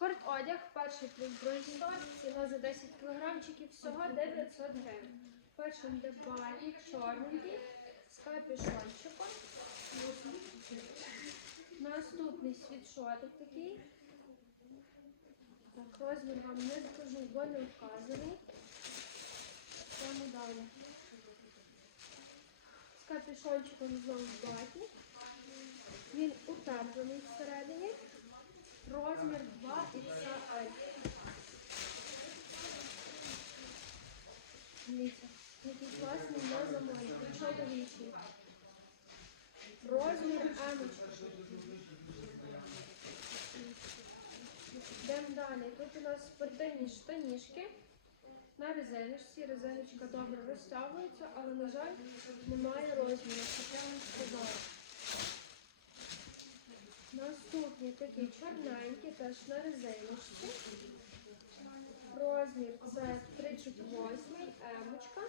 одяг, перший плюс другий сорт, ціна за 10 кілограмчиків, всього 900 гривень. Перший йде балік, чорненький, з капюшончиком. Наступний світшотик такий. Так, розмір вам не скажу, бо не вказаний. Йдемо далі. З капюшончиком знову баті. Він утеплений всередині. Розмір 2XL. Який класний на замочку. Чоловічий. Розмір емочка. Йдемо далі. Тут у нас спортивні штанішки. На резиночці. Резиночка добре розтягується, але, на жаль, немає розміру. Як я вам сказала. Наступні такі чорненькі, теж на резиночці. Розмір це 38 емочка.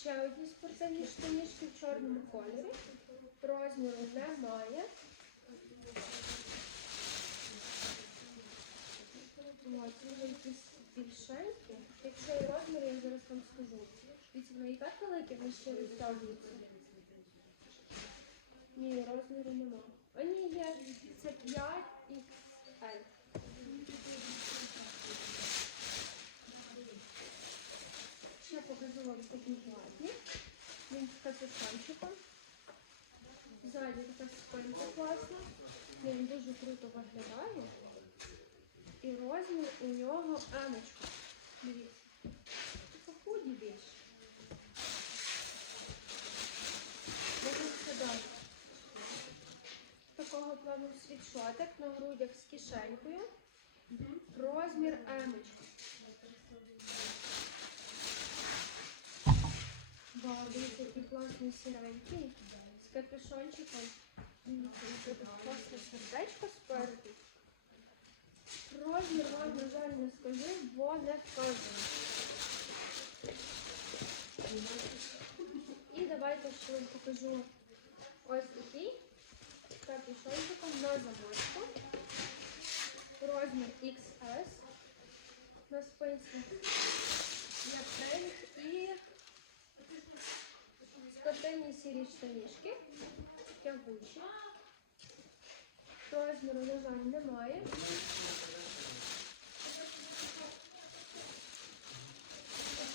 Ще одні спортивні штанішки в чорному кольорі. Розміру немає. Вони якісь більшенькі. Якщо і розмір, я зараз вам скажу. Вони і так великі, вони ще розтягуються. Ні, розміру нема. А ні, є. Це 5XL. Ще вам такі. Він з капюшончиком. Ззаді така спинка класна. Він дуже круто виглядає. І розмір у нього емочка. Дивіться. Це худі більше. Такого плану світшотик на грудях з кишенькою. Розмір емочка. Вау, дивіться, який класний сіренький. З капюшончиком. Класне сердечко спереду. Розмір вам, на жаль, не скажу, бо не вказано. І давайте ще вам покажу ось такий капюшончиком на замочку. Розмір XS. На спинці є принт і спортивні сірі штанішки. Тягучі. Розміру, на немає.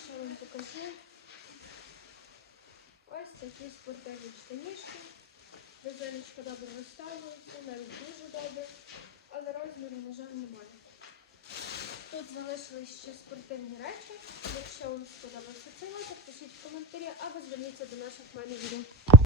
Що вам покажу? Ось такі спортивні штанішки. Резиночка добре розтягується, навіть дуже добре, але розміру, на жаль, немає. Тут залишились ще спортивні речі. Якщо вам сподобався цей лайк, пишіть в коментарі або зверніться до наших менеджерів.